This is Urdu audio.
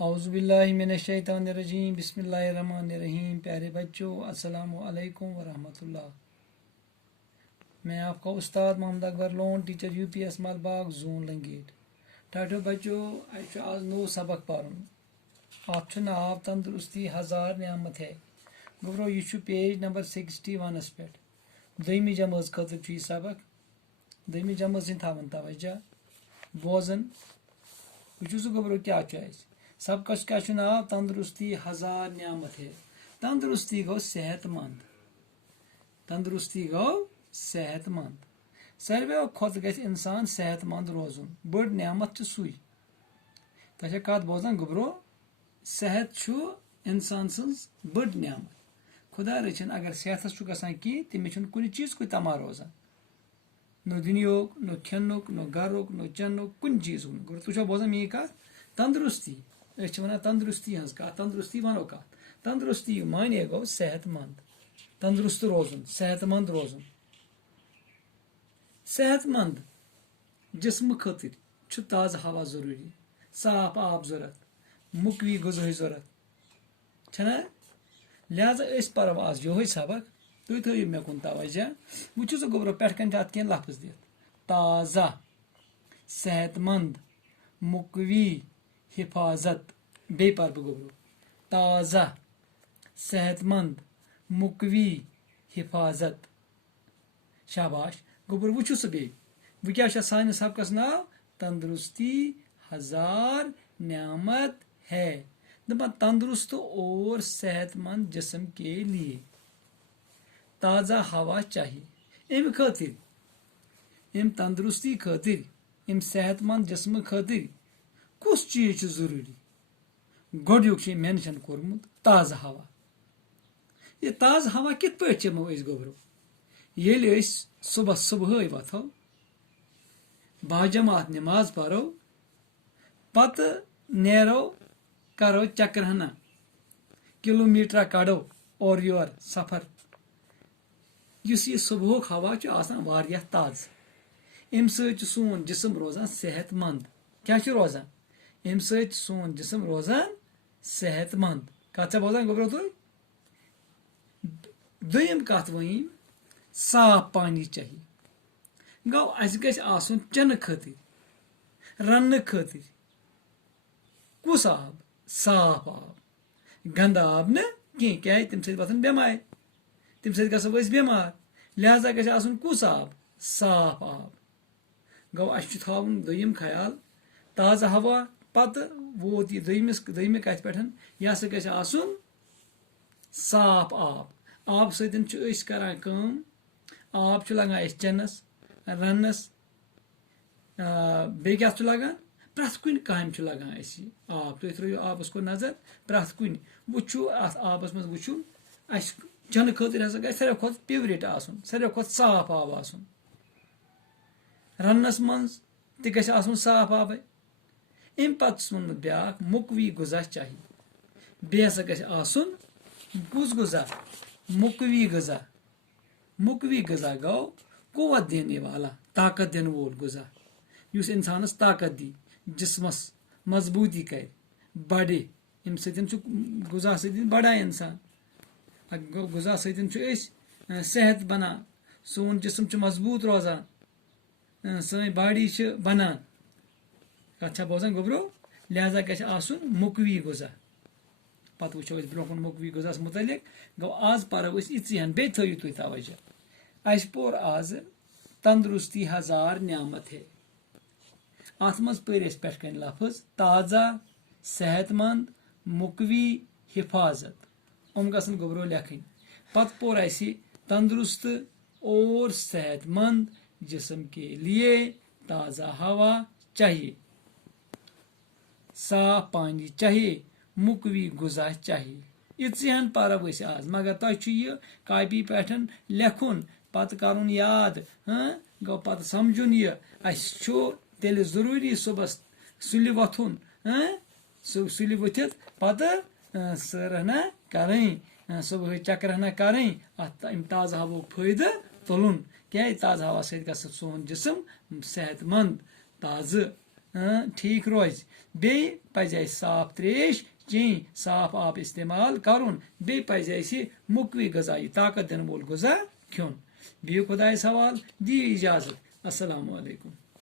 اعوذ باللہ من الشیطان الرجیم بسم اللہ الرحمن الرحیم. پیارے بچوں السلام علیکم ورحمۃ اللہ. میں آپ کا استاد Muhammad Akbar Lone teacher U P S Mall Bagh zone Langate. ٹھہرو بچوں اچھا آج نو سبق پرن. اتھ ناو تندرستی ہزار نعمت ہے. گبرو یہ پیج نمبر 61 پہ. دہمی جماعت خاطر یہ سبق. دہمی جماعت سن تھاون توجہ بوزن. وچھو سو گبرو کیا سبقس کیا ناو تندرستی ہزار نعمت ہے. تندرستی گو صحت مند. تندرستی گو صحت مند. ساروی کھت گژھِ انسان صحت مند روزن. بڑ نعمت چھ سُے. تۄہہِ چھا کتھ بوزان گوبرو؟ صحت چھُ انسان سٕنٛز بٔڑ نعمت. خدا رٔچھِنۍ اگر صحتس چھُ گژھان کینٛہہ تٔمِس چھُنہٕ کُنہِ چیٖزکُے تما روزان. نہ دُنیہُک نہ کھٮ۪نُک نہ گرُک نہ چٮ۪نُک کُنہِ چیٖزُک نہٕ. گوٚو تُہۍ چھِوا بوزان میٛٲنۍ کتھ؟ تندرستی أسۍ چھِ ونان تندرستی ہٕنٛز کتھ. تندرستی ونو کتھ. تندرستی معنی گوٚو صحت مند. تندرست روزُن صحت مند روزُن. صحت مند جسمہٕ خٲطرٕ چھُ تازٕ ہوا ضروٗری. صاف آب ضوٚرتھ. مُکوی غذہٕچ ضوٚرتھ چھنا. لہذا أسۍ پرو آز یہوے سبق. تُہۍ تھٲیِو مےٚ کُن توجہ. وٕچھِو سا گوبرو پٮ۪ٹھ کَنۍ چھِ اتھ کینٛہہ لفظ دِتھ. تازہ صحت مند مُکوی حفاظت. بیٚیہِ پرٕ بہٕ گوبرو تازہ صحت مند مُکوی حفاظت. شاباش گوبر. وٕچھِو سا بیٚیہِ وۄنۍ کیٛاہ چھِ سانہِ سبقس ناو؟ تندرستی ہزار نعمت ہے. دپان تندرست اور صحت مند جسم کے لیے تازہ ہوا چاہیے. امہِ خٲطرٕ امہِ تندرستی خٲطرٕ امہِ صحت مند جسمہٕ خٲطرٕ کُس چیٖز چھُ ضروٗری؟ گۄڈنیُک چھُ مینشن کوٚرمُت تازٕ ہوا. یہِ تازٕ ہوا کِتھ پٲٹھۍ چٮ۪مو أسۍ گوبرو؟ ییٚلہِ أسۍ صبحٲے وۄتھو باجماعت نماز پرو پتہٕ نیرو کرو چکر ہنا کلو میٹرا کڑو اور یور سفر. یُس یہِ صبحُک ہوا چھُ آسان واریاہ تازٕ. امہِ سۭتۍ چھُ سون جسم روزان صحت مند. کیٛاہ چھُ روزان؟ امہِ سۭتۍ چھُ سون جسم روزان صحت مند. کتھ چھا بوزان گوبرو تُہۍ؟ دوٚیِم کتھ ؤنِم صاف پانی چاہیے. گوٚو اسہِ گژھِ آسُن چٮ۪نہٕ خٲطرٕ رننہٕ خٲطرٕ کُس آب؟ صاف آب. گنٛدٕ آب نہٕ کینٛہہ. کیٛازِ تمہِ سۭتۍ وۄتھان بٮ۪مارِ. تمہِ سۭتۍ گژھو أسۍ بٮ۪مار. لہذا گژھِ آسُن کُس آب؟ صاف آب. گوٚو اسہِ چھُ تھاوُن دوٚیِم خیال تازٕ ہوا. پتہٕ ووت یہِ دوٚیمہِ کتھِ پٮ۪ٹھ یہِ ہسا گژھِ آسُن صاف آب. آبہٕ سۭتۍ چھِ أسۍ کران کٲم. آب چھُ لگان اسہِ چٮ۪نس رننس بیٚیہِ کیٛاہ چھُ لگان؟ پرٛٮ۪تھ کُنہِ کامہِ چھُ لگان اسہِ یہِ آب. تُہۍ ترٲیِو آبس کُن نظر. پرٛٮ۪تھ کُنہِ وٕچھِو اتھ آبس منٛز وٕچھِو اسہِ چٮ۪نہٕ خٲطرٕ ہسا گژھِ ساروی کھۄتہٕ پیورٹ آسُن. ساروی کھۄتہٕ صاف آب آسُن. رننس منٛز تہِ گژھِ آسُن صاف آبے. امہِ پتہٕ چھُس ووٚنمُت بیٛاکھ مُکوی غذا چاہیے. بیٚیہِ ہسا گژھِ آسُن کُس غذا؟ مُکوی غذا. مُکوی غذا گوٚو قوت دینے والا طاقت دِنہٕ وول غذا یُس انسانس طاقت دی جسمس مضبوٗطی کرِ بڑِ. امہِ سۭتۍ چھُ غذا سۭتۍ بڑان انسان. غذا سۭتۍ چھُ أسۍ صحت بنان. سون جسم چھُ مضبوٗط روزان. سٲنۍ باڈی چھِ بنان. کتھ چھا بوزان گوبرو؟ لہذا گژھِ آسُن مُکوی غذا. پتہٕ وٕچھو أسۍ برونٛہہ کُن مُکوی غذاہس مُتعلق. گوٚو آز پرو أسۍ یِژی ہن. بیٚیہِ تھٲیِو تُہۍ توجہ. اسہِ پوٚر آزٕ تندرستی ہزار نعمت ہے. اتھ منٛز پٔرۍ أسۍ پٮ۪ٹھ کَنۍ لفظ تازہ صحت مند مُکوی حفاظت. گژھن گوبرو لیکھٕنۍ. پتہٕ پوٚر اسہِ تندرست اور صحت مند جسم کے لیے تازہ ہوا چاہیے. صاف پانی چاہیے. مُکوی غذا چاہیے. یِژی ہن پرو أسۍ آز. مگر تۄہہِ چھُ یہِ کاپی پٮ۪ٹھ لیکھُن پتہٕ کرُن یاد. گوٚو پتہٕ سمجھُن یہِ. اسہِ چھُ تیٚلہِ ضروٗری صبحس سُلہِ وۄتھُن. سُلہِ ؤتھِتھ پتہٕ سٲر ہنا کرٕنۍ. صبحٲے چکر ہنا کرٕنۍ. اتھ امہِ تازٕ ہواہُک فٲیدٕ تُلُن. کیٛازِ تازٕ ہوا سۭتۍ گژھِ سون جسم صحت مند تازٕ ٹھیک روز بیٚیہِ پَزِ اَسہِ صاف ترٛیش چیٚنۍ صاف آب استعمال کَرُن بیٚیہِ پَزِ اَسہِ مُقوی غذا یہِ طاقت دِنہٕ وول غذا کھیوٚن بِہِو خۄدایَس حوال دِیِو اِجازت السلام علیکُم